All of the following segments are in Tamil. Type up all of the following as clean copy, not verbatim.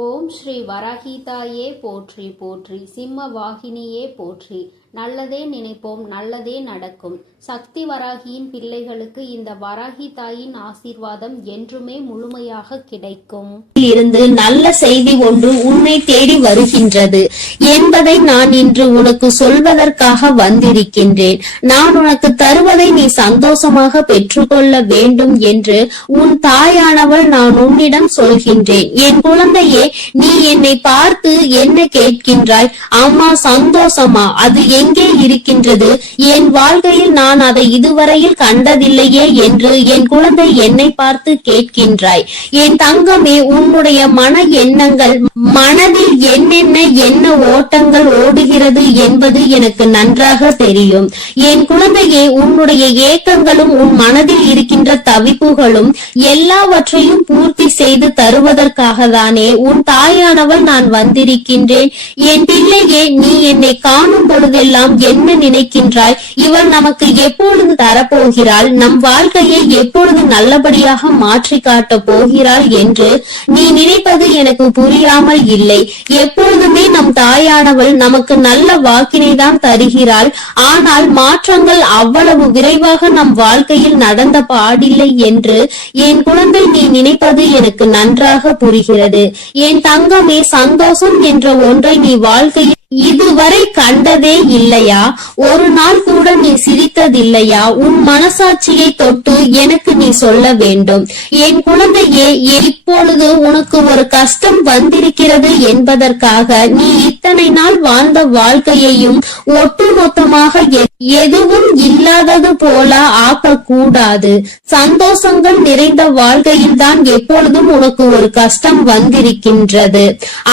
ஓம் ஸ்ரீ வராகிதாயே போற்றி போற்றி, சிம்ம வாகினியே போற்றி. நல்லதே நினைப்போம், நல்லதே நடக்கும். சக்தி வராகியின் பிள்ளைகளுக்கு இந்த வராகி தாயின் ஆசீர்வாதம் என்றுமே முழுமையாக கிடைக்கும். இருந்து நல்ல செய்தி ஒன்று உன்னை தேடி வருகின்றது என்பதை நான் இன்று உனக்கு சொல்வதற்காக வந்திருக்கின்றேன். நான் உனக்கு தருவதை நீ சந்தோஷமாக பெற்றுக்கொள்ள வேண்டும் என்று உன் தாயானவள் நான் உன்னிடம் சொல்கின்றேன். என் குழந்தையே, நீ என்னை பார்த்து என்ன கேட்கின்றாய்? அம்மா, சந்தோஷமா? அது எங்கே இருக்கின்றது? என் வாழ்க்கையில் நான் அதை இதுவரையில் கண்டதில்லையே என்று என் குழந்தை என்னை பார்த்து கேட்கின்றாய். என் தங்கமே, உன்னுடைய மன எண்ணங்கள், மனதில் என்ன ஓட்டங்கள் ஓடுகிறது என்பது எனக்கு நன்றாக தெரியும். என் குழந்தையே, உன்னுடைய ஏக்கங்களும் உன் மனதில் இருக்கின்ற தவிப்புகளும் எல்லாவற்றையும் பூர்த்தி செய்து தருவதற்காக தானே உன் தாயானவள் நான் வந்திருக்கின்றேன். என் பிள்ளையே, நீ என்னை காணும் பொழுதெல்லாம் என்ன நினைக்கின்றாய்? இவள் நமக்கு எப்பொழுது தரப்போகிறாள்? நம் வாழ்க்கையை எப்பொழுது நல்லபடியாக மாற்றி காட்ட போகிறாள் என்று நீ நினைப்பது எனக்கு புரியாமல் இல்லை. எப்பொழுதுமே நம் தாயானவள் நமக்கு நல்ல வாக்கினை தான் தருகிறாள். ஆனால் மாற்றங்கள் அவ்வளவு விரைவாக நம் வாழ்க்கையில் நடந்த பாடில்லை என்று என் குழந்தை நீ நினைப்பது எனக்கு நன்றாக புரிகிறது. என் தங்கமே, சந்தோஷம் என்ற ஒன்றை நீ வாழ்க்கையில் இதுவரை கண்டதே இல்லையா? ஒரு நாள் கூட நீ சிரித்ததில்லையா? உன் மனசாட்சியை தொட்டு எனக்கு நீ சொல்ல வேண்டும். என் குழந்தையே, இப்பொழுது உனக்கு ஒரு கஷ்டம் வந்திருக்கிறது என்பதற்காக நீ இத்தனை நாள் வாழ்ந்த வாழ்க்கையையும் ஒட்டுமொத்தமாக எதுவும் இல்லாதது போல ஆக்கக்கூடாது. சந்தோஷங்கள் நிறைந்த வாழ்க்கையில் தான் எப்பொழுதும் உனக்கு ஒரு கஷ்டம் வந்திருக்கின்றது.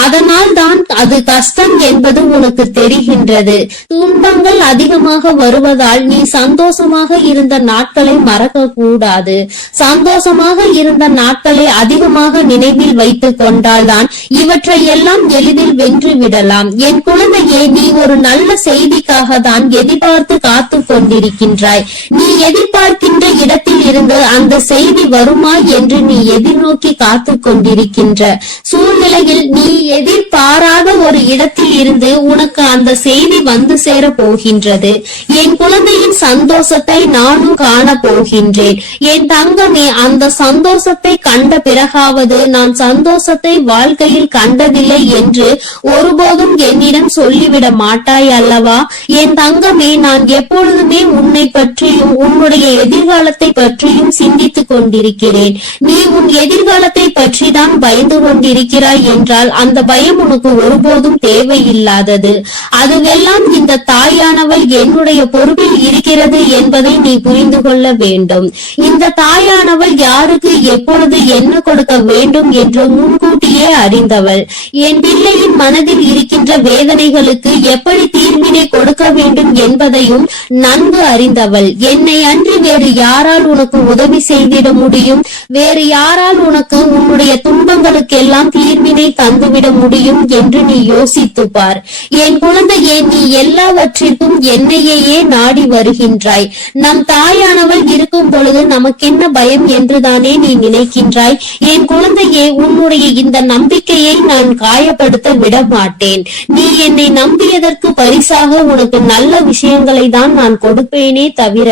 அதனால் தான் அது கஷ்டம் என்பது உனக்கு தெரிகின்றது. துன்பங்கள் அதிகமாக வருவதால் நீ சந்தோஷமாக இருந்த நாட்களை மறக்க கூடாது. சந்தோஷமாக இருந்த நாட்களை அதிகமாக நினைவில் வைத்துக் கொண்டால்தான் இவற்றை எல்லாம் எளிதில் வென்று விடலாம். என் குழந்தையே, நீ ஒரு நல்ல செய்திக்காக தான் எதிர்பார்த்து காத்து கொண்டிருக்கின்றாய். நீ எதிர்பார்க்கின்ற இடத்தில் இருந்து அந்த செய்தி வருமா என்று நீ எதிர்நோக்கி காத்து கொண்டிருக்கின்ற சூழ்நிலையில் நீ எதிர்பாராத ஒரு இடத்தில் இருந்து உனக்கு அந்த செய்தி வந்து சேர போகின்றது. என் குழந்தையின் சந்தோஷத்தை நானும் காண போகின்றேன். என் தங்கமே, அந்த சந்தோஷத்தை கண்ட பிறகாவது நான் சந்தோஷத்தை வாழ்க்கையில் கண்டதில்லை என்று ஒருபோதும் என்னிடம் சொல்லிவிட மாட்டாய் அல்லவா? என் தங்கமே, நான் எப்பொழுதுமே உன்னை பற்றியும் உன்னுடைய எதிர்காலத்தை பற்றியும் சிந்தித்துக் கொண்டிருக்கிறேன். நீ உன் எதிர்காலத்தை பற்றி தான் பயந்து கொண்டிருக்கிறாய் என்றால் அந்த பயம் உனக்கு ஒருபோதும் தேவையில்லாதது. அதுவெல்லாம் இந்த தாயானவள் என்னுடைய பொறுப்பில் இருக்கிறது என்பதை நீ புரிந்து கொள்ள வேண்டும். இந்த தாயானவள் யாருக்கு எப்பொழுது என்ன கொடுக்க வேண்டும் என்று முன்கூட்டியே அறிந்தவள். என் பிள்ளையின் மனதில் இருக்கின்ற வேதனைகளுக்கு எப்படி தீர்வினை கொடுக்க வேண்டும் என்பதையும் நன்கு அறிந்தவள். என்னை அன்றி வேறு யாரால் உனக்கு உதவி செய்திட முடியும்? வேறு யாரால் உனக்கு உன்னுடைய துன்பங்களுக்கெல்லாம் தீர்வினை தந்துவிட முடியும் என்று நீ யோசித்து பார். என் குழந்தையே, நீ எல்லாவற்றிற்கும் என்னையே நாடி வருகின்றாய். நம் தாயானவள் இருக்கும் பொழுது நமக்கென்ன பயம் என்றுதானே நீ நினைக்கின்றாய்? என் குழந்தையே, உன்னுடைய இந்த நம்பிக்கையை நான் காயப்படுத்த விட மாட்டேன். நீ என்னை நம்பியதற்கு பரிசாக உனக்கு நல்ல விஷயங்களை தான் நான் கொடுப்பேனே தவிர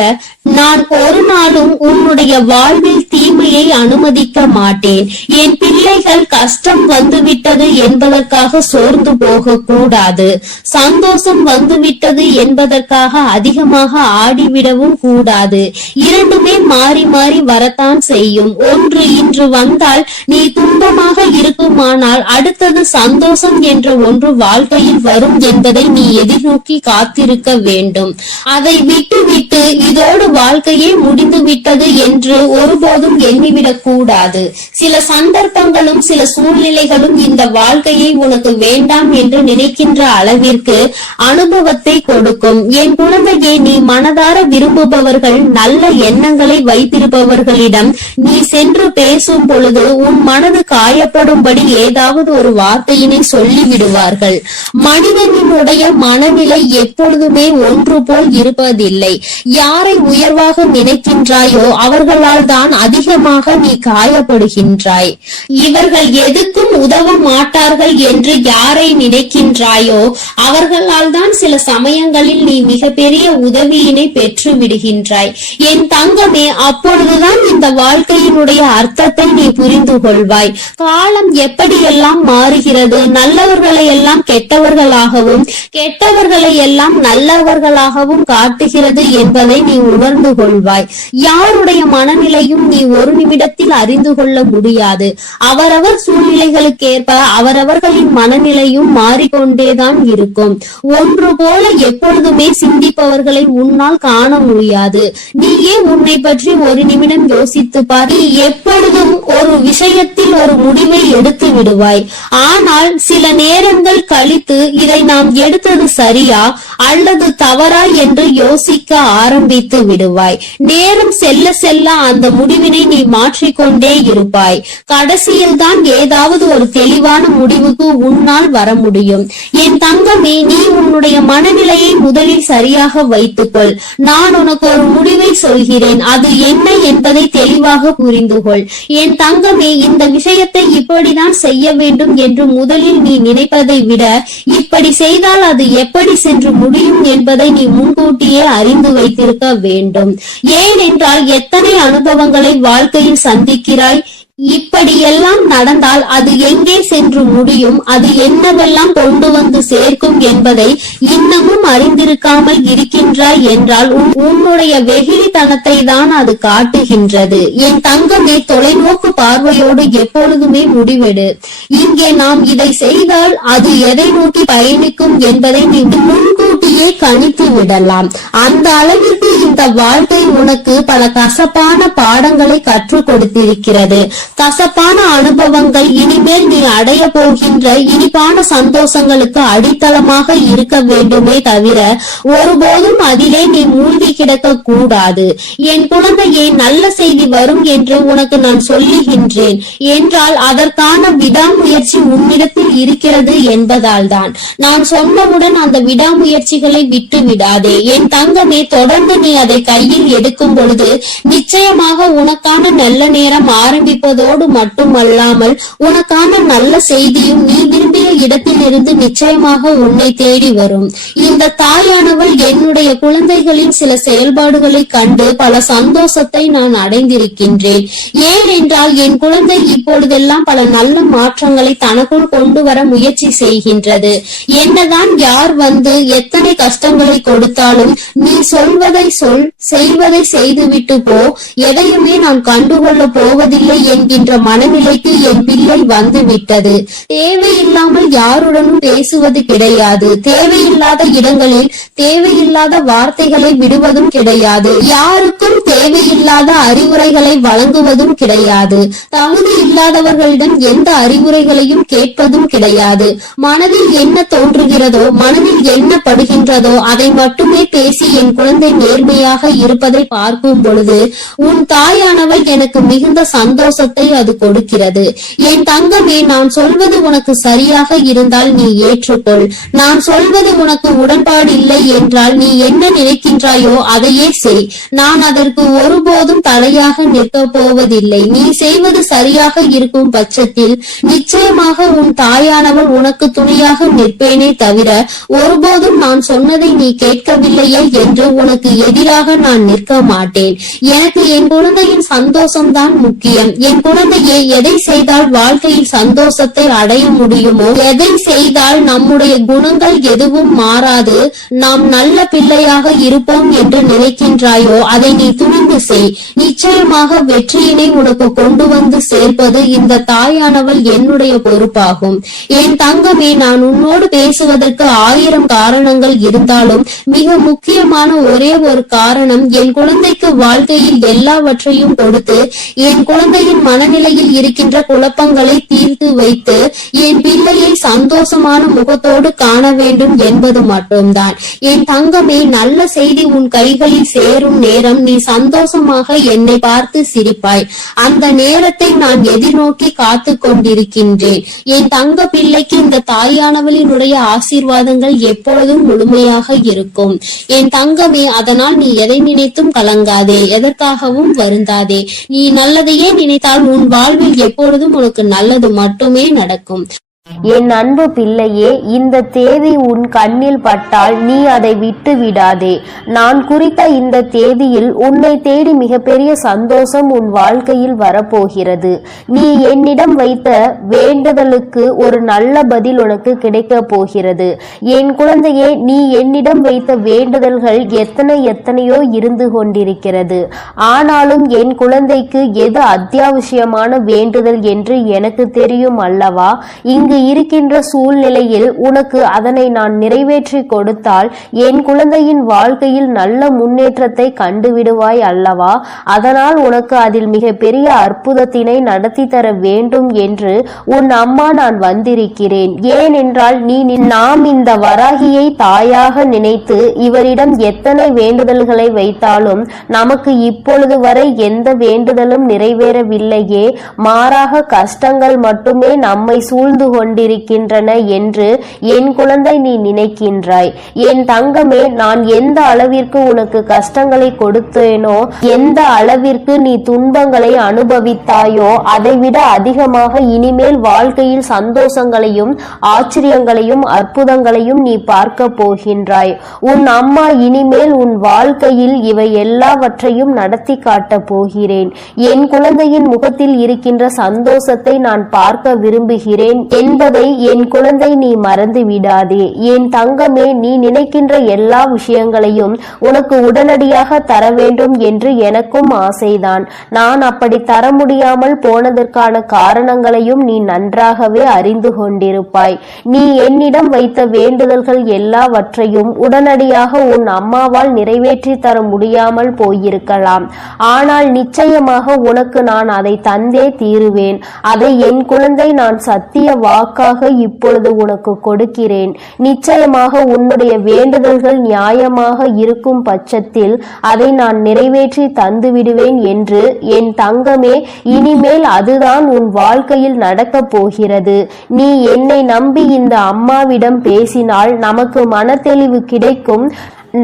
நான் ஒரு நாளும் உன்னுடைய வாழ்வில் தீமையை அனுமதிக்க மாட்டேன். என் பிள்ளைகள் கஷ்டம் வந்துவிட்டது என்பதற்காக சோர்ந்து போக கூடாது. சந்தோஷம் வந்துவிட்டது என்பதற்காக அதிகமாக ஆடிவிடவும் கூடாது. இரண்டுமே மாறி மாறி வரத்தான் செய்யும். ஒன்று இன்று வந்தால் நீ துன்பமாக இருக்குமானால் அடுத்தது சந்தோஷம் என்ற ஒன்று வாழ்க்கையில் வரும் என்பதை நீ எதிர்நோக்கி காத்திருக்க வேண்டும். அதை விட்டு விட்டு இதோடு வாழ்க்கையே முடிந்து விட்டது என்று ஒருபோதும் எண்ணிவிடக் கூடாது. சில சந்தர்ப்பங்களும் சில சூழ்நிலைகளும் இந்த வாழ்க்கையை உனக்கு வேண்டாம் என்று நினைக்கின்ற அளவிற்கு அனுபவத்தை கொடுக்கும். என் குழந்தையை, நீ மனதார விரும்புபவர்கள், நல்ல எண்ணங்களை வைத்திருப்பவர்களிடம் நீ சென்று பேசும் பொழுது உன் மனது காயப்படும்படி ஏதாவது ஒரு வார்த்தையினை சொல்லி விடுவார்கள். மனிதனுடைய மனநிலை எப்பொழுதுமே ஒன்று போல் இருப்பதில்லை. யாரை உயர்வாக நினைக்கின்றாயோ அவர்களால் தான் அதிகமாக நீ காயப்படுகின்றாய். இவர்கள் எதுக்கும் உதவ மாட்டார்கள் என்று யாரை நினைக்கின்றாயோ அவர்களால் தான் சில சமயங்களில் நீ மிகப்பெரிய உதவியினை பெற்று விடுகின்றாய். என் தங்கமே, அப்பொழுதுதான் இந்த வாழ்க்கையினுடைய அர்த்தத்தை நீ புரிந்து கொள்வாய். காலம் எப்படியெல்லாம் மாறுகிறது, நல்லவர்களை எல்லாம் கெட்டவர்களாகவும் கெட்டவர்களை எல்லாம் நல்லவர்களாகவும் காட்டுகிறது என்பதை நீ உணர்ந்து கொள்வாய். யாருடைய மனநிலையும் நீ ஒரு நிமிடத்தில் அறிந்து கொள்ள முடியாது. அவரவர் சூழ்நிலைகளுக்கேற்ப அவரவர்களின் மனநிலையும் மாறிக்கொண்டேதான் இருக்கும். ஒன்று போல எப்பொழுதுமே சிந்திப்பவர்களை உன்னால் காண முடியாது. நீயே உன்னை பற்றி ஒரு நிமிடம் யோசித்து பார். நீ எப்பொழுதும் ஒரு விஷயத்தில் ஒரு முடிவை எடுத்து விடுவாய். ஆனால் சில நேரங்கள் கழித்து இதை நாம் எடுத்தது சரியா அல்லது தவறா என்று யோசிக்க ஆரம்பித்து விடுவாய். நேரம் செல்ல செல்ல அந்த முடிவினை நீ மாற்றிக்கொண்டே இருப்பாய். கடைசியில் தான் ஏதாவது ஒரு தெளிவான முடிவுக்கு உன்னால் வர முடியும். என் தங்கமே, நீ உன்னுடைய மனநிலையை முதலில் சரியாக வைத்துக்கொள். நான் உனக்கு ஒரு முடிவை சொல்கிறேன், அது என்ன என்பதை தெளிவாக புரிந்து கொள். என் தங்கமே, இந்த விஷயத்தை இப்படிதான் செய்ய வேண்டும் என்று முதலில் நீ நினைப்பதை விட இப்படி செய்தால் அது எப்படி சென்று முடியும் என்பதை நீ முன்கூட்டியே அறிந்து வைத்திருக்க வேண்டும். ஏனென்றால் எத்தனை அனுபவங்களை வாழ்க்கையில் சந்திக்கிறாய். இப்படியெல்லாம் நடந்தால் அது எங்கே சென்று முடியும், அது என்னவெல்லாம் கொண்டு வந்து சேர்க்கும் என்பதை இன்னமும் அறிந்திருக்காமல் இருக்கின்றாய் என்றால் உன்னுடைய வெகுளித்தனத்தை தான் அது காட்டுகின்றது. என் தங்கமே, தொலைநோக்கு பார்வையோடு எப்பொழுதுமே முடிவெடு. இங்கே நாம் இதை செய்தால் அது எதை நோக்கி பயணிக்கும் என்பதை நீ முன்கூட்டியே கணித்து விடலாம். அந்த அளவிற்கு இந்த வாழ்க்கை உனக்கு பல கசப்பான பாடங்களை கற்றுக் கொடுத்திருக்கிறது. கசப்பான அனுபவங்கள் இனிமேல் நீ அடைய போகின்ற இனிப்பான சந்தோஷங்களுக்கு அடித்தளமாக இருக்க வேண்டுமே தவிர ஒருபோதும் அதிலே நீ மூழ்கி கிடக்க கூடாது. என் குழந்தையே, நல்ல செய்தி வரும் என்று உனக்கு நான் சொல்லுகின்றேன் என்றால் அதற்கான விடாமுயற்சி உன்னிடத்தில் இருக்கிறது என்பதால் தான். நான் சொன்னவுடன் அந்த விடாமுயற்சிகளை விட்டு விடாதே. என் தங்கமே, தொடர்ந்து நீ அதை கையில் எடுக்கும் பொழுது நிச்சயமாக உனக்கான நல்ல நேரம் ஆரம்பிப்பதோடு மட்டுமல்லாமல் உனக்கான நல்ல செய்தியும் நீ விரும்பிய இடத்திலிருந்து நிச்சயமாக உன்னை தேடி வரும். இந்த தாயானவள் என்னுடைய குழந்தைகளின் சில செயல்பாடுகளை கண்டு பல சந்தோஷத்தை நான் அடைந்திருக்கின்றேன். ஏனென்றால் என் குழந்தை இப்பொழுதெல்லாம் பல நல்ல மாற்றங்களை தனக்குள் கொண்டு வர முயற்சி செய்கின்றது. என்னதான் யார் வந்து எத்தனை கஷ்டங்களை கொடுத்தாலும் நீ சொல்வதை சொல், செய்வதை செய்துவிட்டு போ, எதையுமே நான் கண்டுகொள்ள போவதில்லை என்கின்ற மனநிலைக்கு என் பிள்ளை வந்து விட்டது. தேவையில்லாமல் யாருடனும் பேசுவது கிடையாது. தேவையில்லாத இடங்களில் தேவையில்லாத வார்த்தைகளை விடுவதும் கிடையாது. யாருக்கும் தேவையில்லாத அறிவுரைகளை வழங்குவதும் கிடையாது. தகுதி இல்லாதவர்களிடம் எந்த அறிவுரைகளையும் கேட்பதும் கிடையாது. மனதில் என்ன தோன்றுகிறதோ, மனதில் என்ன படுகின்றதோ அதை மட்டுமே பேசி என் குழந்தை நேர்மையாக இருப்பதை பார்க்கும் பொழுது உன் தாயானவள் எனக்கு மிகுந்த சந்தோஷத்தை அது கொடுக்கிறது. என் தங்கமே, நான் சொல்வது உனக்கு சரியாக இருந்தால் நீ ஏற்றுக்கொள். நான் சொல்வது உனக்கு உடன்பாடு இல்லை என்றால் நீ என்ன நினைக்கின்றாயோ அதையே செய். நான் அதற்கு ஒருபோதும் தடையாக நிற்க போவதில்லை. நீ செய்வது சரியாக இருக்கும் பட்சத்தில் நிச்சயமாக உன் தாயானவள் உனக்கு துணையாக நிற்பேனே தவிர ஒருபோதும் நான் சொன்னதை நீ கேட்கவில்லையே என்று உனக்கு எதிராக நான் நிற்க மாட்டேன். எனக்கு என் குழந்தையின் சந்தோஷம்தான் முக்கியம். என் குழந்தையை எதை செய்தால் வாழ்க்கையில் சந்தோஷத்தை அடைய முடியுமோ, எதை செய்தால் நம்முடைய குணங்கள் எதுவும் மாறாது, நாம் நல்ல பிள்ளையாக இருப்போம் என்று நினைக்கின்றாயோ அதை நீ துணிந்து செய். நிச்சயமாக வெற்றியினை உனக்கு கொண்டு வந்து சேர்ப்பது இந்த தாயானவள் என்னுடைய பொறுப்பாகும். என் தங்கமே, நான் உன்னோடு பேசுவதற்கு 1000 காரணங்கள் இருந்தாலும் மிக முக்கியமான ஒரே ஒரு காரணம், என் குழந்தைக்கு வாழ்க்கையில் எல்லாவற்றையும் கொடுத்து என் குழந்தையின் மனநிலையில் இருக்கின்ற குழப்பங்களை தீர்த்து வைத்து என் பிள்ளையை சந்தோஷமான முகத்தோடு காண வேண்டும் என்பது மட்டும்தான். என் தங்கமே, நல்ல செய்தி உன் கைகளில் சேரும் நேரம் நீ சந்தோஷமாக என்னை பார்த்து சிரிப்பாய். அந்த நேரத்தை நான் எதிர்நோக்கி காத்து கொண்டிருக்கின்றேன். என் தங்க பிள்ளைக்கு இந்த தாயானவளினுடைய ஆசீர்வாதங்கள் எப்பொழுதும் முழுமையாக இருக்கும். என் தங்கமே, அதனால் நீ எதை நினைத்தும் கலங்காதே, எதற்காகவும் வருந்தாதே. நீ நல்லதையே நினைத்தால் உன் வாழ்வில் எப்பொழுதும் உனக்கு நல்லது மட்டுமே நடக்கும். என் அன்பு பிள்ளையே, இந்த தேதி உன் கண்ணில் பட்டால் நீ அதை விட்டு விடாதே. நான் குறித்த இந்த தேதியில் உன்னை தேடி மிகப்பெரிய சந்தோஷம் உன் வாழ்க்கையில் வரப்போகிறது. நீ என்னிடம் வைத்த வேண்டுதலுக்கு ஒரு நல்ல பதில் உனக்கு கிடைக்க போகிறது. என் குழந்தையே, நீ என்னிடம் வைத்த வேண்டுதல்கள் எத்தனையோ இருந்து கொண்டிருக்கிறது. ஆனாலும் என் குழந்தைக்கு எது அத்தியாவசியமான வேண்டுதல் என்று எனக்கு தெரியும் அல்லவா? இங்கு இருக்கின்ற சூழ்நிலையில் உனக்கு அதனை நான் நிறைவேற்றி கொடுத்தால் என் குழந்தையின் வாழ்க்கையில் நல்ல முன்னேற்றத்தை கண்டுவிடுவாய் அல்லவா? அதனால் உனக்கு அதில் மிக பெரிய அற்புதத்தினை நடத்தி தர வேண்டும் என்று உன் அம்மா நான் வந்திருக்கிறேன். ஏனென்றால் நாம் இந்த வராகியை தாயாக நினைத்து இவரிடம் எத்தனை வேண்டுதல்களை வைத்தாலும் நமக்கு இப்பொழுது வரை எந்த வேண்டுதலும் நிறைவேறவில்லையே, மாறாக கஷ்டங்கள் மட்டுமே நம்மை சூழ்ந்து கொண்டிருக்கின்றன என்று என் குழந்தை நீ நினைக்கின்றாய். என் தங்கமே, நான் எந்த அளவிற்கு உனக்கு கஷ்டங்களை கொடுத்தேனோ, எந்த அளவிற்கு நீ துன்பங்களை அனுபவித்தாயோ, அதைவிட அதிகமாக இனிமேல் வாழ்க்கையில் சந்தோஷங்களையும் ஆச்சரியங்களையும் அற்புதங்களையும் நீ பார்க்க போகின்றாய். உன் அம்மா இனிமேல் உன் வாழ்க்கையில் இவை எல்லாவற்றையும் நடத்தி காட்டப் போகிறேன். என் குழந்தையின் முகத்தில் இருக்கின்ற சந்தோஷத்தை நான் பார்க்க விரும்புகிறேன் என்பதை என் குழந்தை நீ மறந்து விடாதே. என் தங்கமே, நீ நினைக்கின்ற எல்லா விஷயங்களையும் உனக்கு உடனடியாக தர வேண்டும் என்று எனக்கும் ஆசைதான். நான் அப்படி தர முடியாமல் போனதற்கான காரணங்களையும் நீ நன்றாகவே அறிந்து கொண்டிருப்பாய். நீ என்னிடம் வைத்த வேண்டுதல்கள் எல்லாவற்றையும் உடனடியாக உன் அம்மாவால் நிறைவேற்றி தர முடியாமல் போயிருக்கலாம். ஆனால் நிச்சயமாக உனக்கு நான் அதை தந்தே தீருவேன். அதை என் குழந்தை நான் சத்திய வாக்காக இப்பொழுது உனக்கு கொடுக்கிறேன். நிச்சயமாக உன்னுடைய வேண்டுதல்கள் நியாயமாக இருக்கும் பட்சத்தில் அதை நான் நிறைவேற்றி தந்து விடுவேன் என்று என் தங்கமே, இனிமேல் அதுதான் உன் வாழ்க்கையில் நடக்கப் போகிறது. நீ என்னை நம்பி இந்த அம்மாவிடம் பேசினால் நமக்கு மனத்தெளிவு கிடைக்கும்.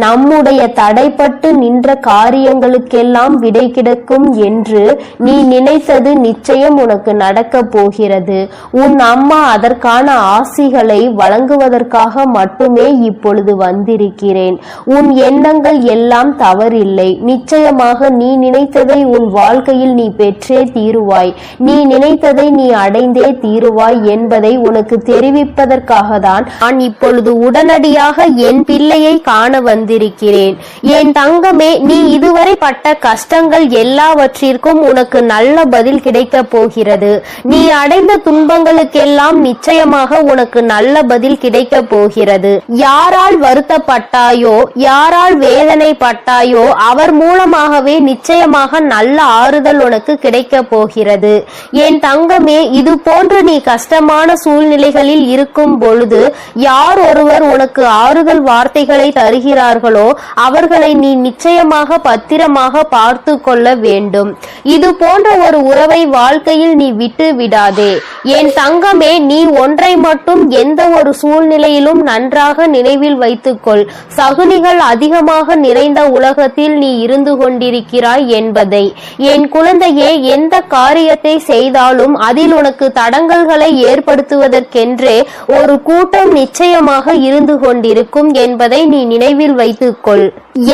நம்முடைய தடைப்பட்டு நின்ற காரியங்களுக்கெல்லாம் விடை கிடைக்கும் என்று நீ நினைத்தது நிச்சயம் உனக்கு நடக்க போகிறது. உன் அம்மா அதற்கான ஆசிகளை வழங்குவதற்காக மட்டுமே இப்பொழுது வந்திருக்கிறேன். உன் எண்ணங்கள் எல்லாம் தவறில்லை. நிச்சயமாக நீ நினைத்ததை உன் வாழ்க்கையில் நீ பெற்றே தீருவாய். நீ நினைத்ததை நீ அடைந்தே தீருவாய் என்பதை உனக்கு தெரிவிப்பதற்காக தான் நான் இப்பொழுது உடனடியாக என் பிள்ளையை காண வந்திருக்கிறேன். என் தங்கமே, நீ இதுவரை பட்ட கஷ்டங்கள் எல்லாவற்றிற்கும் உனக்கு நல்ல பதில் கிடைக்க போகிறது. நீ அடைந்த துன்பங்களுக்கெல்லாம் நிச்சயமாக உனக்கு நல்ல பதில் கிடைக்க போகிறது. யாரால் வருத்தப்பட்டாயோ, யாரால் வேதனைப்பட்டாயோ, அவர் மூலமாகவே நிச்சயமாக நல்ல ஆறுதல் உனக்கு கிடைக்க போகிறது. என் தங்கமே, இது போன்று நீ கஷ்டமான சூழ்நிலைகளில் இருக்கும் பொழுது யார் ஒருவர் உனக்கு ஆறுதல் வார்த்தைகளை தருகிறார் அவர்களை நீ நிச்சயமாக பத்திரமாக பார்த்து கொள்ள வேண்டும். இது போன்ற ஒரு உறவை வாழ்க்கையில் நீ விட்டு விடாதே. என் தங்கமே, நீ ஒன்றை மட்டும் எந்த ஒரு சூழ்நிலையிலும் நன்றாக நினைவில் வைத்துக்கொள். சகுனிகள் அதிகமாக நிறைந்த உலகத்தில் நீ இருந்து கொண்டிருக்கிறாய் என்பதை. என் குழந்தையே, எந்த காரியத்தை செய்தாலும் அதில் உனக்கு தடங்கல்களை ஏற்படுத்துவதற்கென்றே ஒரு கூட்டம் நிச்சயமாக இருந்து கொண்டிருக்கும் என்பதை நீ நினைவில் வைத்துக்கொள்.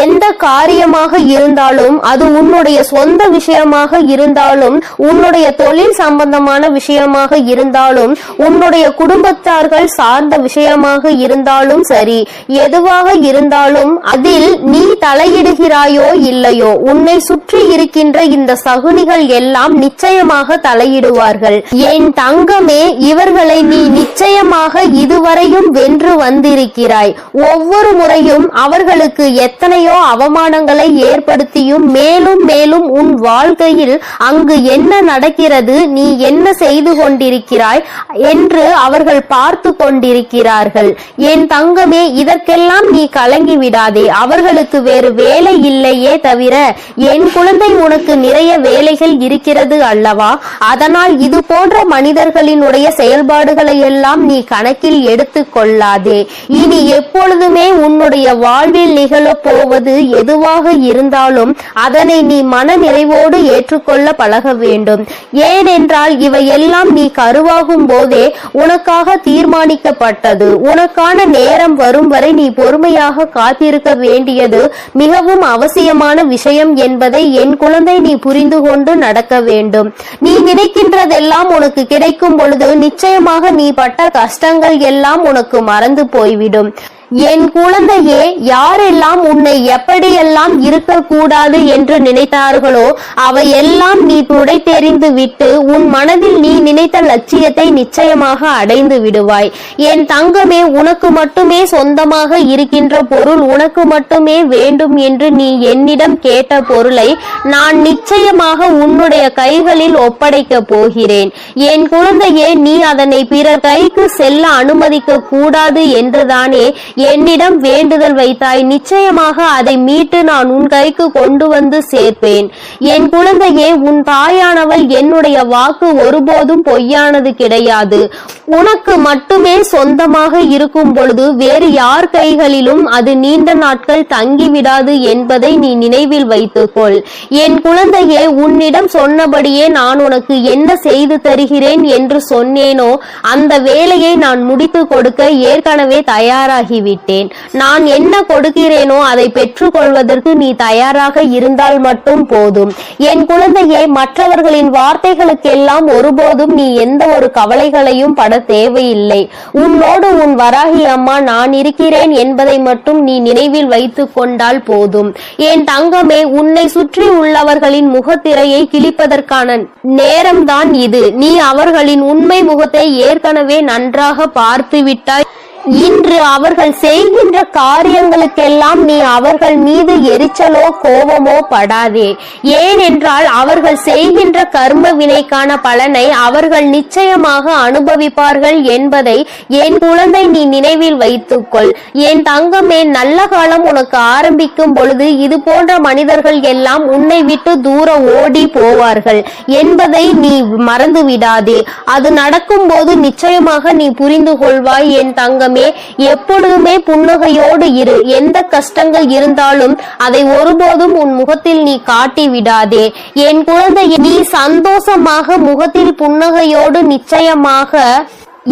எந்த காரியமாக இருந்தாலும், அது உன்னுடைய சொந்த விஷயமாக இருந்தாலும், உன்னுடைய தொழில் சம்பந்தமான விஷயமாக இருந்தாலும், உன்னுடைய குடும்பத்தார்கள் சார்ந்த விஷயமாக இருந்தாலும் சரி, எதுவாக இருந்தாலும் அதில் நீ தலையிடுகிறாயோ இல்லையோ, உன்னை சுற்றி இருக்கின்ற இந்த சகுனிகள் எல்லாம் நிச்சயமாக தலையிடுவார்கள். என் தங்கமே, இவர்களை நீ நிச்சயமாக இதுவரையும் வென்று வந்திருக்கிறாய். ஒவ்வொரு முறையும் அவர்களுக்கு எத்தனையோ அவமானங்களை ஏற்படுத்தியும் மேலும் மேலும் உன் வாழ்க்கையில் அங்கு என்ன நடக்கிறது, நீ என்ன செய்து கொண்டிருக்கிறாய் என்று அவர்கள் பார்த்து கொண்டிருக்கிறார்கள். என் தங்கமே, இதற்கெல்லாம் நீ கலங்கி விடாதே. அவர்களுக்கு வேறு வேலை இல்லையே தவிர என் குழந்தை உனக்கு நிறைய வேலைகள் இருக்கிறது அல்லவா? அதனால் இது போன்ற மனிதர்களினுடைய செயல்பாடுகளை எல்லாம் நீ கணக்கில் எடுத்துக் கொள்ளாதே. இனி எப்பொழுதுமே உன்னுடைய வாழ்வில் நிகழப் போவது எதுவாக இருந்தாலும் அதனை நீ மன நிறைவோடு ஏற்றுக்கொள்ள பழக வேண்டும். ஏனென்றால் இவையெல்லாம் நீ கருவாகும் போதே உனக்காக தீர்மானிக்கப்பட்டது. உனக்கான நேரம் வரும் வரை நீ பொறுமையாக காத்திருக்க வேண்டியது மிகவும் அவசியமான விஷயம் என்பதை என் குழந்தை நீ புரிந்து கொண்டு நடக்க வேண்டும். நீ நினைக்கின்றதெல்லாம் உனக்கு கிடைக்கும் பொழுது நிச்சயமாக நீ பட்ட கஷ்டங்கள் எல்லாம் உனக்கு மறந்து போய்விடும். என் குழந்தையே, யாரெல்லாம் உன்னை எப்படியெல்லாம் இருக்கக்கூடாது என்று நினைத்தார்களோ அவையெல்லாம் நீ துடை தெரிந்து விட்டு உன் மனதில் நீ நினைத்த லட்சியத்தை நிச்சயமாக அடைந்து விடுவாய். என் தங்கமே, உனக்கு மட்டுமே சொந்தமாக இருக்கின்ற பொருள், உனக்கு மட்டுமே வேண்டும் என்று நீ என்னிடம் கேட்ட பொருளை நான் நிச்சயமாக உன்னுடைய கைகளில் ஒப்படைக்க போகிறேன். என் குழந்தையே, நீ அதனை பிறர் கைக்கு செல்ல அனுமதிக்க கூடாது என்றுதானே என்னிடம் வேண்டுதல் வைத்தாய். நிச்சயமாக அதை மீட்டு நான் உன் கைக்கு கொண்டு வந்து சேர்ப்பேன். என் குழந்தையே, உன் தாயானவள் என்னுடைய வாக்கு ஒருபோதும் பொய்யானது கிடையாது. உனக்கு மட்டுமே சொந்தமாக இருக்கும் பொழுது வேறு யார் கைகளிலும் அது நீண்ட நாட்கள் தங்கிவிடாது என்பதை நீ நினைவில் வைத்துக்கொள். என் குழந்தையே, உன்னிடம் சொன்னபடியே நான் உனக்கு என்ன செய்து தருகிறேன் என்று சொன்னேனோ அந்த வேலையை நான் முடித்து கொடுக்க ஏற்கனவே தயாராகிவிட்டேன். நான் என்ன கொடுக்கிறேனோ அதை பெற்றுக் கொள்வதற்கு நீ தயாராக இருந்தால் மட்டும் போதும். என் குழந்தையே, மற்றவர்களின் வார்த்தைகளுக்கெல்லாம் ஒருபோதும் நீ எந்த ஒரு கவலைகளையும் பட தேவையில்லை. உன்னோடு உன் வராகி அம்மா நான் இருக்கிறேன் என்பதை மட்டும் நீ நினைவில் வைத்துக் கொண்டால் போதும். என் தங்கமே, உன்னை சுற்றி உள்ளவர்களின் முகத்திரையை கிழிப்பதற்கான நேரம்தான் இது. நீ அவர்களின் உண்மை முகத்தை ஏற்கனவே நன்றாக பார்த்து விட்டாய். இன்று அவர்கள் செய்கின்ற காரியங்களுக்கெல்லாம் நீ அவர்கள் மீது எரிச்சலோ கோபமோ படாதே. ஏனென்றால் அவர்கள் செய்கின்ற கர்ம வினைக்கான பலனை அவர்கள் நிச்சயமாக அனுபவிப்பார்கள் என்பதை என் குழந்தை நீ நினைவில் வைத்துக்கொள். என் தங்கமே, நல்ல காலம் உனக்கு ஆரம்பிக்கும் பொழுது இது போன்ற மனிதர்கள் எல்லாம் உன்னை விட்டு தூர ஓடி போவார்கள் என்பதை நீ மறந்து விடாதே. அது நடக்கும் போது நிச்சயமாக நீ புரிந்து கொள்வாய். என் தங்கமே, எப்பொழுதுமே புன்னகையோடு இரு. எந்த கஷ்டங்கள் இருந்தாலும் அதை ஒருபோதும் உன் முகத்தில் நீ காட்டி விடாதே. என் குழந்தை, நீ சந்தோஷமாக முகத்தில் புன்னகையோடு நிச்சயமாக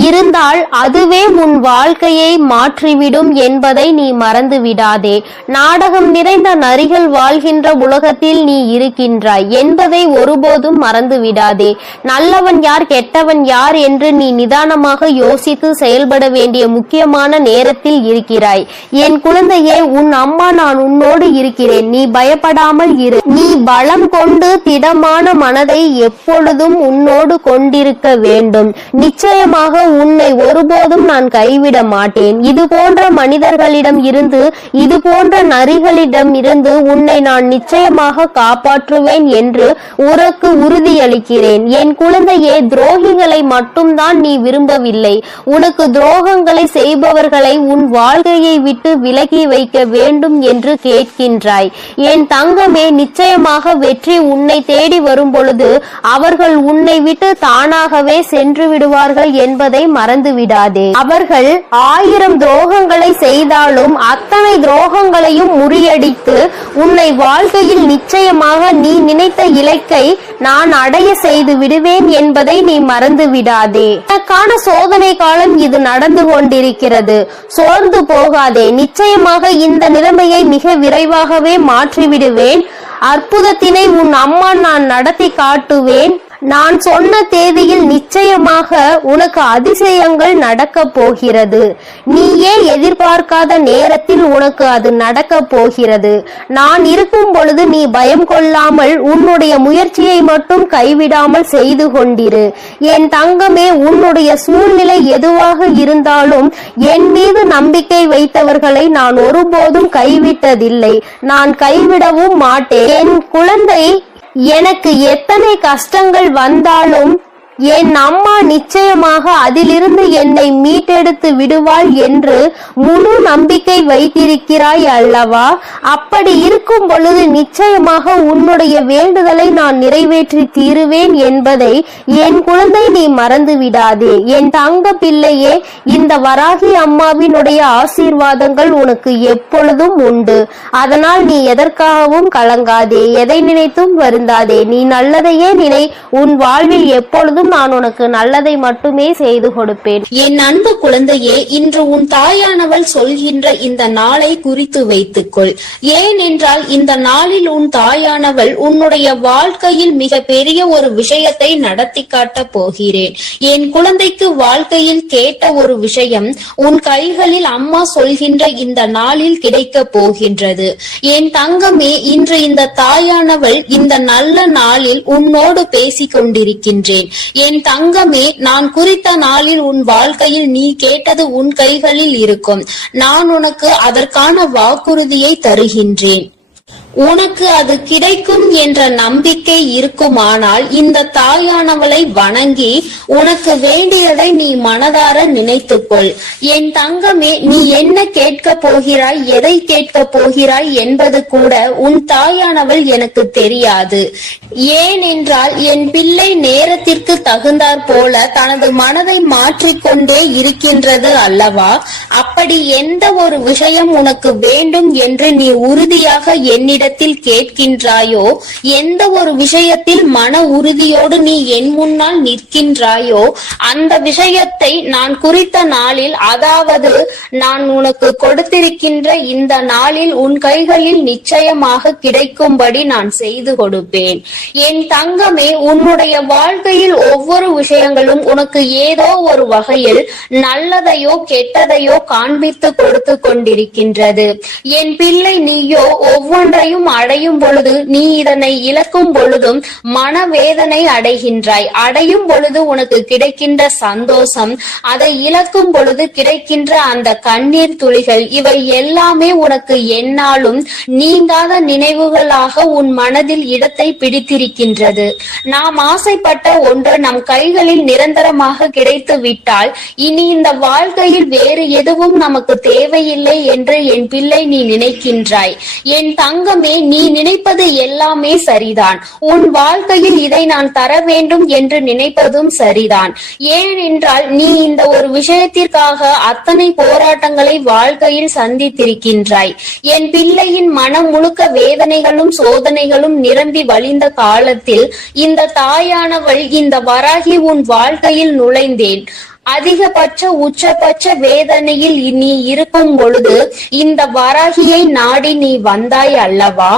இருந்தால் அதுவே உன் வாழ்க்கையை மாற்றிவிடும் என்பதை நீ மறந்து விடாதே. நாடகம் நிறைந்த நரிகள் வாழ்கின்ற உலகத்தில் நீ இருக்கின்றாய் என்பதை ஒருபோதும் மறந்து விடாதே. நல்லவன் யார் கெட்டவன் யார் என்று நீ நிதானமாக யோசித்து செயல்பட வேண்டிய முக்கியமான நேரத்தில் இருக்கிறாய். என் குழந்தையே, உன் அம்மா நான் உன்னோடு இருக்கிறேன். நீ பயப்படாமல் இரு. நீ பலம் கொண்டு திடமான மனதை எப்பொழுதும் உன்னோடு கொண்டிருக்க வேண்டும். நிச்சயமாக உன்னை ஒருபோதும் நான் கைவிட மாட்டேன். இது போன்ற மனிதர்களிடம் இருந்து, இது போன்ற நரிகளிடம் இருந்து உன்னை நான் நிச்சயமாக காப்பாற்றுவேன் என்று உனக்கு உறுதியளிக்கிறேன். என் குழந்தையே, துரோகிகளை மட்டும்தான் நீ விரும்பவில்லை. உனக்கு துரோகங்களை செய்பவர்களை உன் வாழ்க்கையை விட்டு விலகி வைக்க வேண்டும் என்று கேட்கின்றாய். என் தங்கமே, நிச்சயமாக வெற்றி உன்னை தேடி வரும் பொழுது அவர்கள் உன்னை விட்டு தானாகவே சென்று விடுவார்கள் என்பதை மறந்து விடாதே. அவர்கள் 1000 துரோகங்களை செய்தாலும் அத்தனை துரோகங்களையும் முறியடித்து உன்னை வாழ்க்கையில் நிச்சயமாக நீ நினைத்த இலக்கை நான் அடைய செய்து விடுவேன் என்பதை நீ மறந்து விடாதே. உனக்கான சோதனை காலம் இது நடந்து கொண்டிருக்கிறது. சோர்ந்து போகாதே. நிச்சயமாக இந்த நிலைமையை மிக விரைவாகவே மாற்றிவிடுவேன். அற்புதத்தினை உன் அம்மா நான் நடத்தி காட்டுவேன். நான் சொன்ன தேதியில் நிச்சயமாக உனக்கு அதிசயங்கள் நடக்க போகிறது. நீயே எதிர்பார்க்காத நேரத்தில் உனக்கு அது நடக்க போகிறது. நான் இருக்கும் பொழுது நீ பயம் கொள்ளாமல் உன்னுடைய முயற்சியை மட்டும் கைவிடாமல் செய்து கொண்டிரு. என் தங்கமே, உன்னுடைய சூழ்நிலை எதுவாக இருந்தாலும் என் மீது நம்பிக்கை வைத்தவர்களை நான் ஒருபோதும் கைவிட்டதில்லை. நான் கைவிடவும் மாட்டேன். என் குழந்தை, எனக்கு எத்தனை கஷ்டங்கள் வந்தாலும் என் அம்மா நிச்சயமாக அதிலிருந்து என்னை மீட்டெடுத்து விடுவாள் என்று முழு நம்பிக்கை வைத்திருக்கிறாய் அல்லவா? அப்படி இருக்கும் பொழுது நிச்சயமாக உன்னுடைய வேண்டுதலை நான் நிறைவேற்றி தீருவேன் என்பதை என் குழந்தை நீ மறந்து விடாதே. என் தங்க பிள்ளையே, இந்த வராகி அம்மாவினுடைய ஆசீர்வாதங்கள் உனக்கு எப்பொழுதும் உண்டு. அதனால் நீ எதற்காகவும் கலங்காதே, எதை நினைத்தும் வருந்தாதே. நீ நல்லதையே நினை. உன் வாழ்வில் எப்பொழுதும் நான் உனக்கு நல்லதை மட்டுமே செய்து கொடுப்பேன். என் அன்பு குழந்தையே, இன்று உன் தாயானவள் சொல்கின்ற இந்த நாளை குறித்து வைத்துக்கொள். ஏனென்றால் இந்த நாளில் உன் தாயானவள் உன்னுடைய வாழ்க்கையில் மிக பெரிய ஒரு விஷயத்தை நடத்தி காட்ட போகிறேன். என் குழந்தைக்கு வாழ்க்கையில் கேட்ட ஒரு விஷயம் உன் கைகளில் அம்மா சொல்கின்ற இந்த நாளில் கிடைக்க போகின்றது. என் தங்கமே, இன்று இந்த தாயானவள் இந்த நல்ல நாளில் உன்னோடு பேசிக் கொண்டிருக்கின்றேன். என் தங்கமே, நான் குறித்த நாளில் உன் வாழ்க்கையில் நீ கேட்டது உன் கைகளில் இருக்கும். நான் உனக்கு அதற்கான வாக்குறுதியை தருகின்றேன். உனக்கு அது கிடைக்கும் என்ற நம்பிக்கை இருக்குமானால் இந்த தாயானவளை வணங்கி உனக்கு வேண்டியதை நீ மனதார நினைத்துக்கொள். என் தங்கமே, நீ என்ன கேட்க போகிறாய், எதை கேட்க போகிறாய் என்பது கூட உன் தாயானவள் எனக்கு தெரியாது. ஏனென்றால் என் பிள்ளை நேரத்திற்கு தகுந்தாற் போல தனது மனதை மாற்றிக்கொண்டே இருக்கின்றது அல்லவா? அப்படி எந்த ஒரு விஷயம் உனக்கு வேண்டும் என்று நீ உறுதியாக என்னிடத்தில் கேட்கின்றாயோ, எந்த ஒரு விஷயத்தில் மன உறுதியோடு நீ என் முன்னால் நிற்கின்றாயோ, அந்த விஷயத்தை நான் குறித்த நாளில், அதாவது நான் உனக்கு கொடுத்திருக்கின்ற இந்த நாளில் உன் கைகளில் நிச்சயமாக கிடைக்கும்படி நான் செய்து கொடுப்பேன். என் தங்கமே, உன்னுடைய வாழ்க்கையில் ஒவ்வொரு விஷயங்களும் உனக்கு ஏதோ ஒரு வகையில் நல்லதையோ கெட்டதையோ காண்பித்து கொடுத்து கொண்டிருக்கின்றது. என் பிள்ளை, நீயோ ஒவ்வொன்றையும் அடையும் பொழுது, நீ இதனை இழக்கும் பொழுதும் மனவேதனை அடைகின்றாய். அடையும் பொழுது உனக்கு கிடைக்கின்ற சந்தோஷம், அதை இழக்கும் பொழுது கிடைக்கின்ற அந்த கண்ணீர் துளிகள், இவை எல்லாமே உனக்கு எந்நாளும் நீங்காத நினைவுகளாக உன் மனதில் இடத்தை பிடித்திருக்கின்றது. நாம் ஆசைப்பட்ட ஒன்று நம் கைகளில் நிரந்தரமாக கிடைத்து விட்டால் இனி இந்த வாழ்க்கையில் வேறு எதுவும் நமக்கு தேவையில்லை என்று என் பிள்ளை நீ நினைக்கின்றாய். என் தங்கமே, நீ நினைப்பது எல்லாமே சரிதான். உன் வாழ்க்கையில் இதை நான் தர வேண்டும் என்று நினைப்பதும் சரிதான். ஏனென்றால் நீ இந்த ஒரு விஷயத்திற்காக அத்தனை போராட்டங்களை வாழ்க்கையில் சந்தித்திருக்கின்றாய். என் பிள்ளையின் மனம் முழுக்க வேதனைகளும் சோதனைகளும் நிரம்பி வழிந்த காலத்தில் இந்த தாயானவள், இந்த வராகி உன் வாழ்க்கையில் நுழைந்தேன். அதிகபட்ச உச்சபட்ச வேதனையில் நீ இருக்கும் பொழுது இந்த வராகியை நாடி நீ வந்தாய் அல்லவா?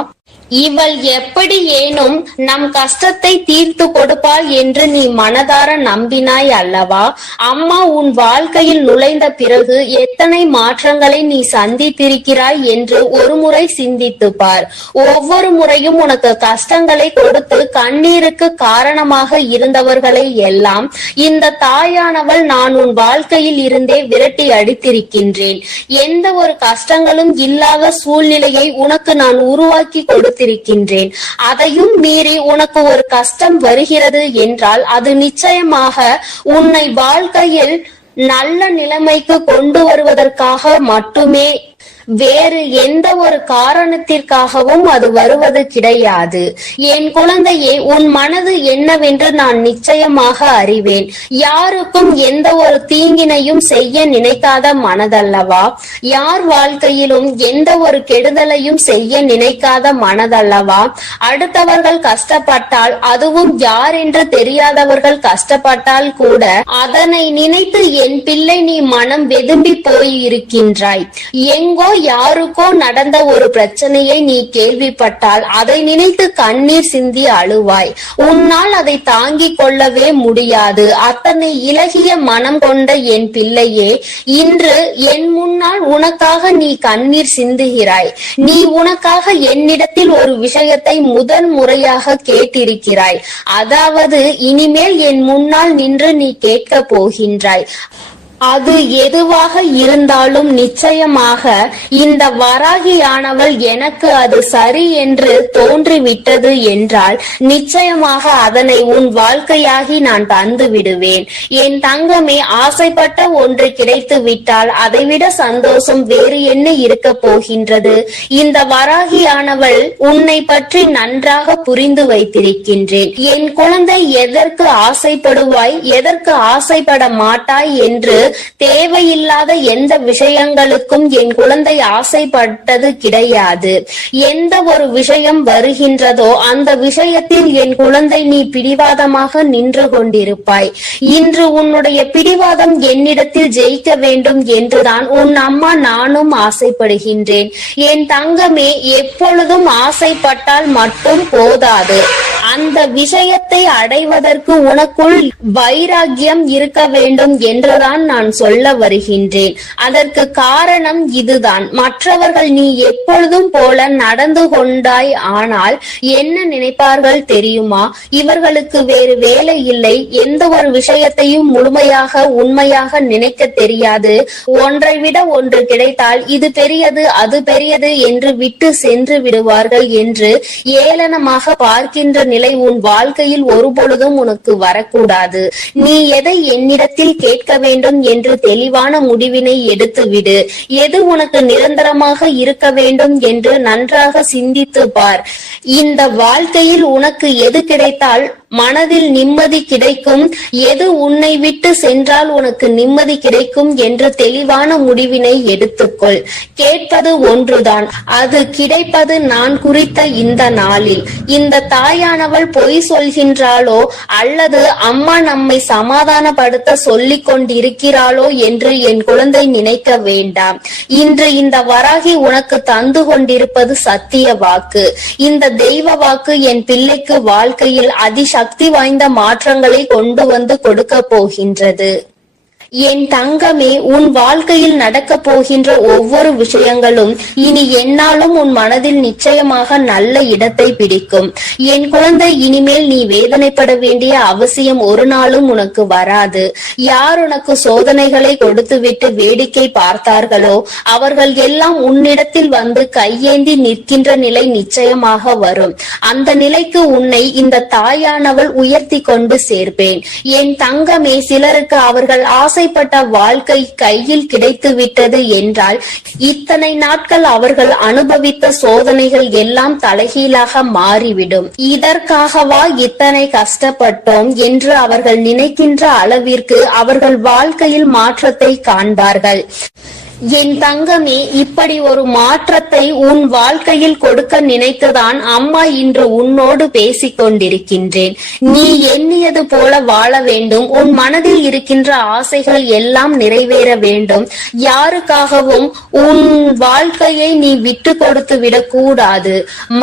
இவள் எப்படி ஏனும் நம் கஷ்டத்தை தீர்த்து கொடுப்பாள் என்று நீ மனதார நம்பினாய் அல்லவா? அம்மா உன் வாழ்க்கையில் நுழைந்த பிறகு எத்தனை மாற்றங்களை நீ சந்தித்திருக்கிறாய் என்று ஒரு முறை சிந்தித்து பார். ஒவ்வொரு முறையும் உனக்கு கஷ்டங்களை கொடுத்து கண்ணீருக்கு காரணமாக இருந்தவர்களை எல்லாம் இந்த தாயானவள் நான் உன் வாழ்க்கையில் இருந்தே விரட்டி அடித்திருக்கின்றேன். எந்த ஒரு கஷ்டங்களும் இல்லாத சூழ்நிலையை உனக்கு நான் உருவாக்கி கொடுத்திருக்கின்றேன். அதையும் மீறி உனக்கு ஒரு கஷ்டம் வருகிறது என்றால் அது நிச்சயமாக உன்னை வாழ்க்கையில் நல்ல நிலைமைக்கு கொண்டு வருவதற்காக மட்டுமே, வேறு எந்த ஒரு காரணத்திற்காகவும் அது வருவது கிடையாது. என் குழந்தையே, உன் மனது என்னவென்று நான் நிச்சயமாக அறிவேன். யாருக்கும் எந்த ஒரு தீங்கினையும் செய்ய நினைக்காத மனதல்லவா? யார் வாழ்க்கையிலும் எந்த ஒரு கெடுதலையும் செய்ய நினைக்காத மனதல்லவா? அடுத்தவர்கள் கஷ்டப்பட்டால், அதுவும் யார் என்று தெரியாதவர்கள் கஷ்டப்பட்டால் கூட அதனை நினைத்து என் பிள்ளை நீ மனம் வெதும்பி போய் இருக்கின்றாய். எங்கோ யாருக்கோ நடந்த ஒரு பிரச்சனையை நீ கேள்விப்பட்டால் அதை நினைத்து கண்ணீர் சிந்தி அழுவாய். உன்னால் அதை தாங்கிக் கொள்ளவே முடியாது. அத்தனை இலகிய மனம் கொண்ட என் பிள்ளையே, இன்று என் முன்னால் உனக்காக நீ கண்ணீர் சிந்துகிறாய். நீ உனக்காக என்னிடத்தில் ஒரு விஷயத்தை முதன் முறையாக கேட்டிருக்கிறாய். அதாவது இனிமேல் என் முன்னால் நின்று நீ கேட்க போகின்றாய். அது எதுவாக இருந்தாலும் நிச்சயமாக இந்த வராகியானவள் எனக்கு அது சரி என்று தோன்றிவிட்டது என்றால் நிச்சயமாக அதனை உன் வாழ்க்கையாகி நான் தந்து விடுவேன். என் தங்கமே, ஆசைப்பட்ட ஒன்று கிடைத்து விட்டால் அதைவிட சந்தோஷம் வேறு என்ன இருக்க போகின்றது? இந்த வராகியானவள் உன்னை பற்றி நன்றாக புரிந்து வைத்திருக்கின்றேன். என் குழந்தை, எதற்கு ஆசைப்படுவாய், எதற்கு ஆசைப்பட மாட்டாய் என்று தேவையில்லாத எந்த விஷயங்களுக்கும் என் குழந்தை ஆசைப்பட்டது கிடையாது. எந்த ஒரு விஷயம் வருகின்றதோ அந்த விஷயத்தில் என் குழந்தை நீ பிடிவாதமாக நின்று கொண்டிருப்பாய். இன்று உன்னுடைய பிடிவாதம் என்னிடத்தில் ஜெயிக்க வேண்டும் என்றுதான் உன் அம்மா நானும் ஆசைப்படுகின்றேன். என் தங்கமே, எப்பொழுதும் ஆசைப்பட்டால் மட்டும் போதாது. அந்த விஷயத்தை அடைவதற்கு உனக்குள் வைராக்கியம் இருக்க வேண்டும் என்றுதான் நான் சொல்ல வருகின்றேன். அதற்கு காரணம் இதுதான். மற்றவர்கள் நீ எப்பொழுதும் போல நடந்து கொண்டாய் ஆனால் என்ன நினைப்பார்கள் தெரியுமா? இவர்களுக்கு வேறு வேலை இல்லை, எந்த ஒரு விஷயத்தையும் முழுமையாக உண்மையாக நினைக்க தெரியாது, ஒன்றை விட ஒன்று கிடைத்தால் இது பெரியது அது பெரியது என்று விட்டு சென்று விடுவார்கள் என்று ஏளனமாக பார்க்கின்ற நிலை உன் வாழ்க்கையில் ஒருபொழுதும் உனக்கு வரக்கூடாது. நீ எதை என்னிடத்தில் கேட்க வேண்டும் என்று தெளிவான முடிவினை எடுத்துவிடு. எது உனக்கு நிரந்தரமாக இருக்க வேண்டும் என்று நன்றாக சிந்தித்து பார். இந்த வாழ்க்கையில் உனக்கு எது கிடைத்தால் மனதில் நிம்மதி கிடைக்கும், எது உன்னை விட்டு சென்றால் உனக்கு நிம்மதி கிடைக்கும் என்று தெளிவான முடிவினை எடுத்துக்கொள். கேட்பது ஒன்றுதான், அது கிடைப்பது நான் குறித்த இந்த நாளில். இந்த தாயானவள் பொய் சொல்கின்றாளோ அல்லது அம்மா நம்மை சமாதானப்படுத்த சொல்லிக் கொண்டிருக்கிறாளோ என்று என் குழந்தை நினைக்க வேண்டாம். இன்று இந்த வராகி உனக்கு தந்து கொண்டிருப்பது சத்திய வாக்கு. இந்த தெய்வ வாக்கு என் பிள்ளைக்கு வாழ்க்கையில் சக்தி வாய்ந்த மாற்றங்களை கொண்டு வந்து கொடுக்க போகின்றது. என் தங்கமே, உன் வாழ்க்கையில் நடக்க போகின்ற ஒவ்வொரு விஷயங்களும் இனி என்னாலும் உன் மனதில் நிச்சயமாக நல்ல இடத்தை பிடிக்கும். என் குழந்தை, இனிமேல் நீ வேதனைப்பட வேண்டிய அவசியம் ஒரு நாளும் உனக்கு வராது. யார் உனக்கு சோதனைகளை கொடுத்துவிட்டு வேடிக்கை பார்த்தார்களோ அவர்கள் எல்லாம் உன்னிடத்தில் வந்து கையேந்தி நிற்கின்ற நிலை நிச்சயமாக வரும். அந்த நிலைக்கு உன்னை இந்த தாயானவள் உயர்த்தி கொண்டு சேர்ப்பேன். என் தங்கமே, சிலருக்கு அவர்கள் ஆசைப்பட்ட வாழ்க்கை கையில் கிடைத்து விட்டது என்றால் இத்தனை நாட்கள் அவர்கள் அனுபவித்த சோதனைகள் எல்லாம் தலைகீழாக மாறிவிடும். இதற்காகவா இத்தனை கஷ்டப்பட்டோம் என்று அவர்கள் நினைக்கின்ற அளவிற்கு அவர்கள் வாழ்க்கையில் மாற்றத்தை காண்பார்கள். என் தங்கமே, இப்படி ஒரு மாற்றத்தை உன் வாழ்க்கையில் கொடுக்க நினைத்துதான் அம்மா இன்று உன்னோடு பேசிக் கொண்டிருக்கின்றேன். நீ எண்ணியது போல வாழ வேண்டும். உன் மனதில் இருக்கின்ற ஆசைகள் எல்லாம் நிறைவேற வேண்டும். யாருக்காகவும் உன் வாழ்க்கையை நீ விட்டு கொடுத்து விடக்கூடாது.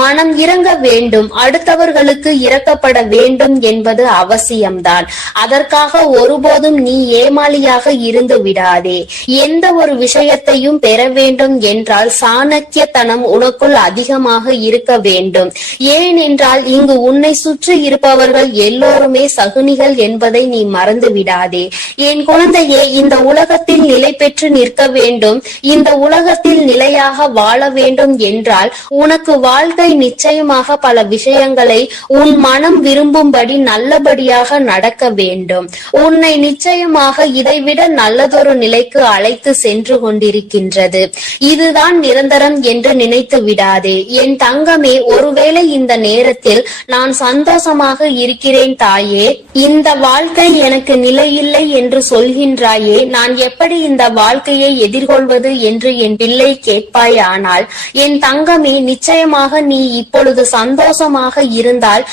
மனம் இறங்க வேண்டும். அடுத்தவர்களுக்கு இறக்கப்பட வேண்டும் என்பது அவசியம்தான். அதற்காக ஒருபோதும் நீ ஏமாளியாக இருந்து விடாதே. எந்த ஒரு விஷயத்தையும் பெற வேண்டும் என்றால் சாணக்கியத்தனம் உனக்குள் அதிகமாக இருக்க வேண்டும். ஏனென்றால் இங்கு உன்னை சுற்றி இருப்பவர்கள் எல்லோருமே சகுனிகள் என்பதை நீ மறந்து விடாதே. என் குழந்தையே, இந்த உலகத்தில் நிலை பெற்று நிற்க வேண்டும், இந்த உலகத்தில் நிலையாக வாழ வேண்டும் என்றால் உனக்கு வாழ்க்கை நிச்சயமாக பல விஷயங்களை உன் மனம் விரும்பும்படி நல்லபடியாக நடக்க வேண்டும். உன்னை நிச்சயமாக இதைவிட நல்லதொரு நிலைக்கு அழைத்து சென்று கொண்டிருக்கின்றது. இதுதான் நிரந்தரம் என்று நினைத்து விடாதே. என் தங்கமே, ஒருவேளை இந்த நேரத்தில் நான் சந்தோஷமாக இருக்கிறேன் தாயே, இந்த வாழ்க்கை எனக்கு நிலையில்லை என்று சொல்கின்றாயே, நான் எப்படி இந்த வாழ்க்கையை எதிர்கொள்வது என்று என் பிள்ளை கேட்பாயானால், என் தங்கமே, நிச்சயமாக நீ இப்பொழுது சந்தோஷமாக இருந்தால்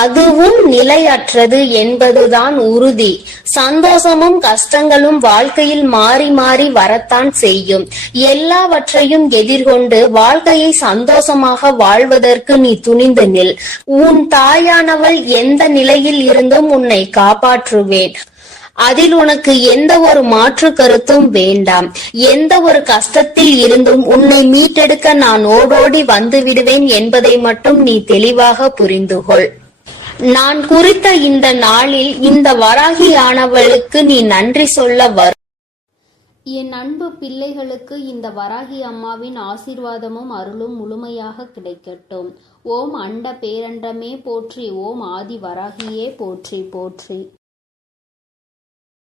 அதுவும் நிலையற்றது என்பதுதான் உறுதி. சந்தோஷமும் கஷ்டங்களும் வாழ்க்கையில் மாறி மாறி வரத்தான் செய்யும். எல்லாவற்றையும் எதிர்கொண்டு வாழ்க்கையை சந்தோஷமாக வாழ்வதற்கு நீ துணிந்து நில். உன் தாயானவள் எந்த நிலையில் இருந்தும் உன்னை காப்பாற்றுவேன். அதில் உனக்கு எந்த ஒரு மாற்று கருத்தும் வேண்டாம். எந்த ஒரு கஷ்டத்தில் இருந்தும் உன்னை மீட்டெடுக்க நான் ஓடோடி வந்து விடுவேன் என்பதை மட்டும் நீ தெளிவாக புரிந்துகொள். நான் குறித்த இந்த நாளில் இந்த வராகியானவளுக்கு நீ நன்றி சொல்ல வரும். என் அன்பு பிள்ளைகளுக்கு இந்த வராகி அம்மாவின் ஆசீர்வாதமும் அருளும் முழுமையாக கிடைக்கட்டும். ஓம் அண்ட பேரண்டமே போற்றி. ஓம் ஆதி வராகியே போற்றி போற்றி.